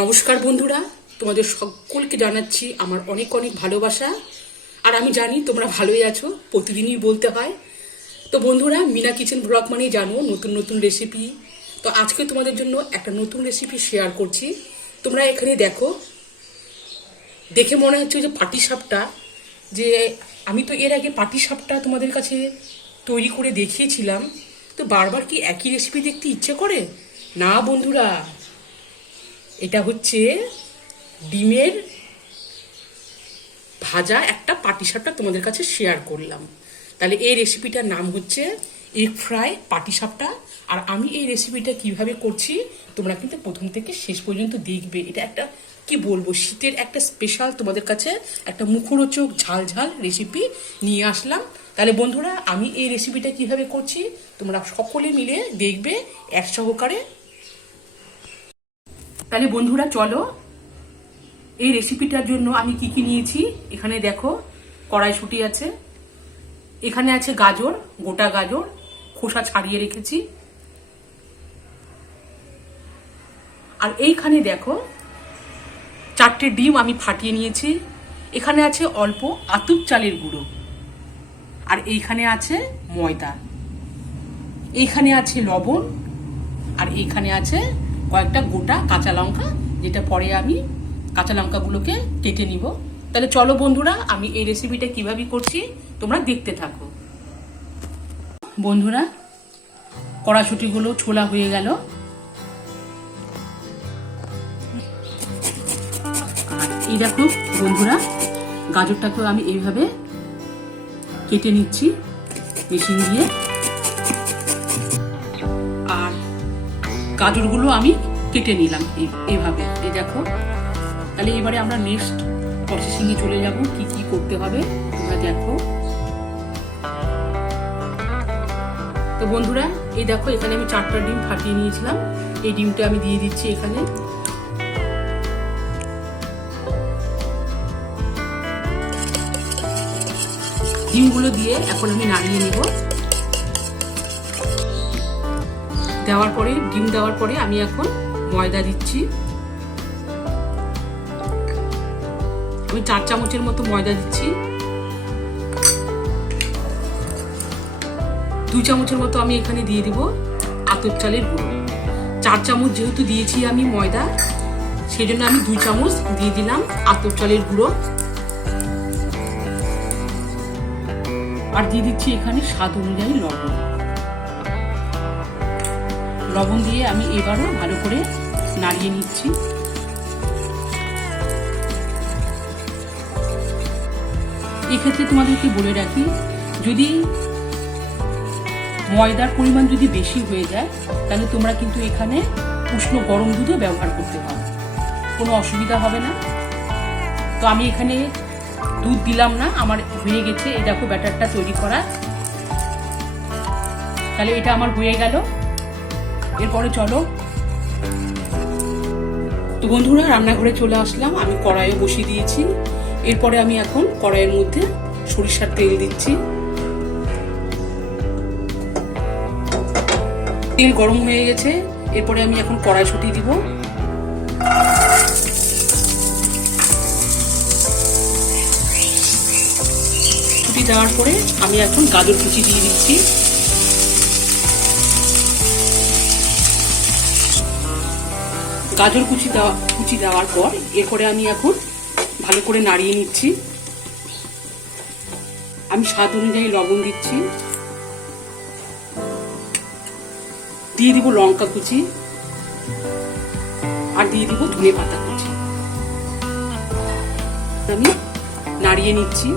নমস্কার বন্ধুরা, তোমাদের সকলকে জানাচ্ছি আমার অনেক অনেক ভালোবাসা। আর আমি জানি তোমরা ভালোই আছো, প্রতিদিনই বলতে হয়। তো বন্ধুরা, মিনা কিচেন ব্লগ মানেই জানো নতুন নতুন রেসিপি। তো আজকে তোমাদের জন্য একটা নতুন রেসিপি শেয়ার করছি। তোমরা এখানে দেখো, দেখে মনে হচ্ছে যে পাটিসাপটা, যে আমি তো এর আগে পাটিসাপটা তোমাদের কাছে তৈরি করে দেখিয়েছিলাম। তো বারবার কি একই রেসিপি দেখতে ইচ্ছে করে? না বন্ধুরা, এটা হচ্ছে ডিমের ভাজা একটা পাটিসাপটা তোমাদের কাছে শেয়ার করলাম। তাহলে এই রেসিপিটার নাম হচ্ছে এগ ফ্রাই পাটিসাপটা। আর আমি এই রেসিপিটা কিভাবে করছি তোমরা কিন্তু প্রথম থেকে শেষ পর্যন্ত দেখবে। এটা একটা কি বলবো, শীতের একটা স্পেশাল তোমাদের কাছে একটা মুখরোচক ঝাল ঝাল রেসিপি নিয়ে আসলাম। তাহলে বন্ধুরা, আমি এই রেসিপিটা কিভাবে করছি তোমরা সকলে মিলে দেখবে এক সহকারে। তাহলে বন্ধুরা চলো, এই রেসিপিটার জন্য আমি কি কি নিয়েছি এখানে দেখো। কড়াইশুঁটি আছে, এখানে আছে গাজর, গোটা গাজর খোসা ছাড়িয়ে রেখেছি। আর এইখানে দেখো 4টে ডিম আমি ফাটিয়ে নিয়েছি। এখানে আছে অল্প আতপ চালের গুঁড়ো, আর এইখানে আছে ময়দা, এইখানে আছে লবণ, আর এইখানে আছে কয়েকটা গোটা কাঁচা লঙ্কা, যেটা পরে আমি কাঁচা লঙ্কাগুলোকে কেটে নিব। তাহলে চলো বন্ধুরা, আমি এই রেসিপিটা কিভাবে করছি তোমরা দেখতে থাকো। বন্ধুরা, কড়াইশুঁটিগুলো ছোলা হয়ে গেল। আর এই দেখো বন্ধুরা, গাজরটাকেও আমি এইভাবে কেটে নিচ্ছি মেশিন দিয়ে। আর গাজরগুলো আমি কেটে নিলাম এইভাবে, এই দেখো। তাহলে এবারে আমরা নেক্সট প্রসেসিংয়ে চলে যাব, কি কি করতে হবে তোমরা দেখো। তো বন্ধুরা, এই দেখো এখানে আমি 4টা ডিম ফাটিয়ে নিয়েছিলাম। এই ডিমটা আমি দিয়ে দিচ্ছি এখানে। ডিমগুলো দিয়ে এখন আমি নাড়িয়ে নেব। দেওয়ার পরে, ডিম দেওয়ার পরে আমি এখন ময়দা দিচ্ছি। আমি 4 চামচের মতো ময়দা দিচ্ছি। 2 চামচের মতো আমি এখানে দিয়ে দিব আতপ চালের গুঁড়ো। 4 চামচ যেহেতু দিয়েছি আমি ময়দা, সেই জন্য আমি 2 চামচ দিয়ে দিলাম আতপ চালের গুঁড়ো। আর দিয়ে দিচ্ছি এখানে স্বাদ অনুযায়ী লবণ। লবণ দিয়ে আমি এবারও ভালো করে নাড়িয়ে নিচ্ছি। এক্ষেত্রে তোমাদেরকে বলে রাখি, যদি ময়দার পরিমাণ যদি বেশি হয়ে যায় তাহলে তোমরা কিন্তু এখানে উষ্ণ গরম দুধও ব্যবহার করতে পারো, কোনো অসুবিধা হবে না। তো আমি এখানে দুধ দিলাম না, আমার হয়ে গেছে। এই দেখো ব্যাটারটা তৈরি করা। তাহলে এটা আমার হয়ে গেল। এরপরে চলো, তো বন্ধুরা রান্নাঘরে চলে আসলাম। আমি কড়াইও বসিয়ে দিয়েছি। এরপরে আমি এখন কড়াইয়ের মধ্যে সরিষার তেল দিচ্ছি। তেল গরম হয়ে গেছে। এরপরে আমি এখন কড়াইশুঁটি দিব। শুঁটি দেওয়ার পরে আমি এখন গাজর কুচি দিয়ে দিচ্ছি। গাজর কুচি দেওয়ার পর এরপরে আমি এখন ভালো করে নাড়িয়ে নিচ্ছি। আমি স্বাদ অনুযায়ী লবণ দিচ্ছি। দিয়ে দিব লঙ্কা কুচি, আর দিয়ে দিব ধনে পাতা কুচি। আমি নাড়িয়ে নিচ্ছি।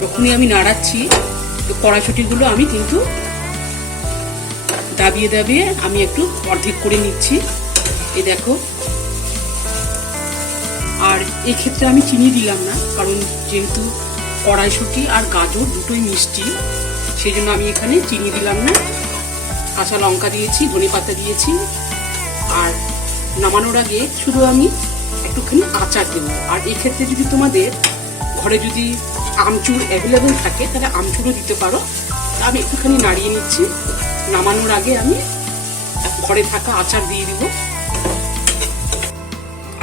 যখনই আমি নাড়াচ্ছি, তো কড়াইশুঁটিগুলো আমি কিন্তু দাবিয়ে দাবিয়ে আমি একটু অর্ধেক করে নিচ্ছি। এই দেখো। আর এক্ষেত্রে আমি চিনি দিলাম না, কারণ যেহেতু কড়াইশুঁটি আর গাজর দুটোই মিষ্টি, সেই জন্য আমি এখানে চিনি দিলাম না। কাঁচা লঙ্কা দিয়েছি, ধনে পাতা দিয়েছি। আর নামানোর আগে শুধু আমি একটুখানি আচার দেবো। আর এক্ষেত্রে যদি তোমাদের ঘরে যদি আমচুর অ্যাভেলেবেল থাকে তাহলে আমচুরও দিতে পারো। আমি একটুখানি নাড়িয়ে নিচ্ছি। নামানোর আগে আমি ঘরে থাকা আচার দিয়ে দিব।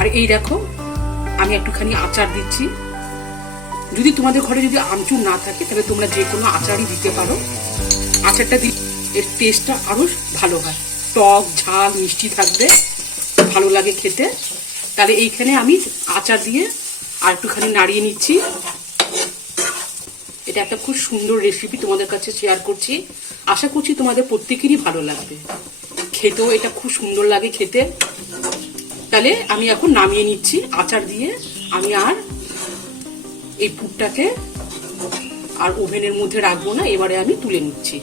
আর এই দেখো আমি একটুখানি আচার দিচ্ছি। যদি তোমাদের ঘরে যদি আমচুর না থাকে তাহলে তোমরা যে কোনো আচারই দিতে পারো। আচারটা দিলে এর টেস্টটা আরো ভালো হয়, টক ঝাল মিষ্টি থাকবে, ভালো লাগে খেতে। তাহলে এইখানে আমি আচার দিয়ে আর একটুখানি নাড়িয়ে নিচ্ছি। এটা একটা খুব সুন্দর রেসিপি তোমাদের কাছে শেয়ার করছি। আশা করছি তোমাদের প্রত্যেকেরই ভালো লাগবে। খেতেও এটা খুব সুন্দর লাগে খেতে। তাহলে আমি এখন নামিয়ে নিচ্ছি আচার দিয়ে। আমি আর এই পুরটাকে আর ওভেনের মধ্যে রাখবো না, এবারে আমি তুলে নিচ্ছি।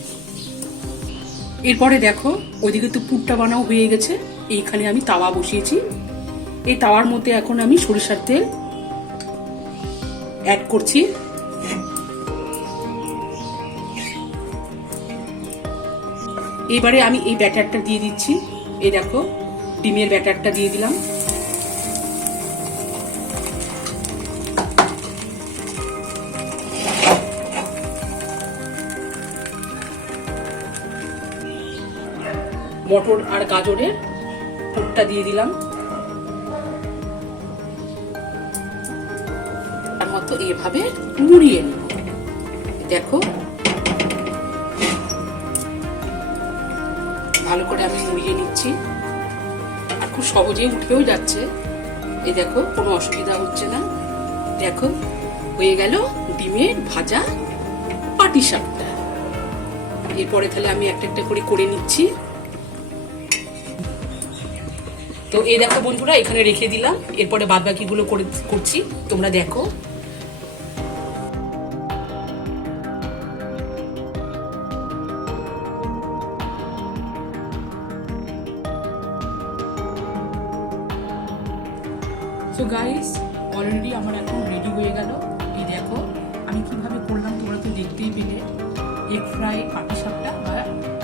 এরপরে দেখো ওইদিকে তো পুরটা বানাও হয়ে গেছে। এইখানে আমি তাওয়া বসিয়েছি। এই তাওয়ার মধ্যে এখন আমি সরিষার তেল অ্যাড করছি। এবারে আমি এই ব্যাটারটা দিয়ে দিচ্ছি। এই দেখো ডিমের ব্যাটারটা দিয়ে দিলাম। মটর আর গাজরের পুরটা দিয়ে দিলাম। তার মতো এভাবে মুড়িয়ে নেব। দেখো ভালো করে আমি মুড়িয়ে নিচ্ছি। আর খুব সহজেই উঠেও যাচ্ছে। এই দেখো কোনো অসুবিধা হচ্ছে না। দেখো হয়ে গেল ডিমের ভাজা পাটিসাপটা। এরপরে তাহলে আমি একটা একটা করে নিচ্ছি। তো এই দেখো বন্ধুরা এখানে রেখে দিলাম। এরপরে বাদ বাকিগুলো করছি, তোমরা দেখো। সো গাইস অলরেডি আমার এখন রেডি হয়ে গেল। এই দেখো আমি কিভাবে করলাম তোমরা তো দেখতেই পেলে। এগ ফ্রাই পাটিসাপটা বা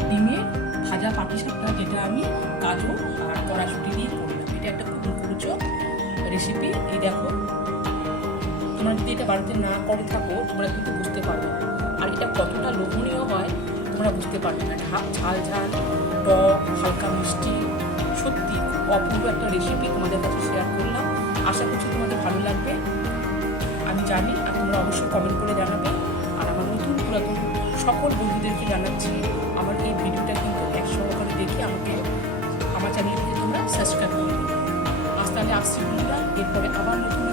ডিমের ভাজা পাটিসাপটা, যেটা আমি গাজর আর কড়াইশুঁটি দিয়ে করলাম। এটা একটা খুব কুচো রেসিপি। এই দেখো তোমরা যদি এটা বাড়িতে না করে থাকো তোমরা কিন্তু বুঝতে পারবে না। আর এটা কতটা লোভনীয় হয় তোমরা বুঝতে পারবে না। ঝাল ঝাল টক হালকা মিষ্টি, সত্যি অপূর্ব একটা রেসিপি তোমাদের কাছে শেয়ার করলাম। আশা করছি তোমাদের ভালো লাগবে, আমি জানি। আর তোমরা অবশ্যই কমেন্ট করে জানাবে। আর আমার নতুন পুরাতন সকল বন্ধুদেরকে জানাচ্ছি আমার এই ভিডিওটা কিন্তু এক সহকারে দেখে আমাকে আমার চ্যানেলটিকে তোমরা সাবস্ক্রাইব করে দেবে। আজ তাহলে আসছি বন্ধুরা, এরপরে আবার নতুন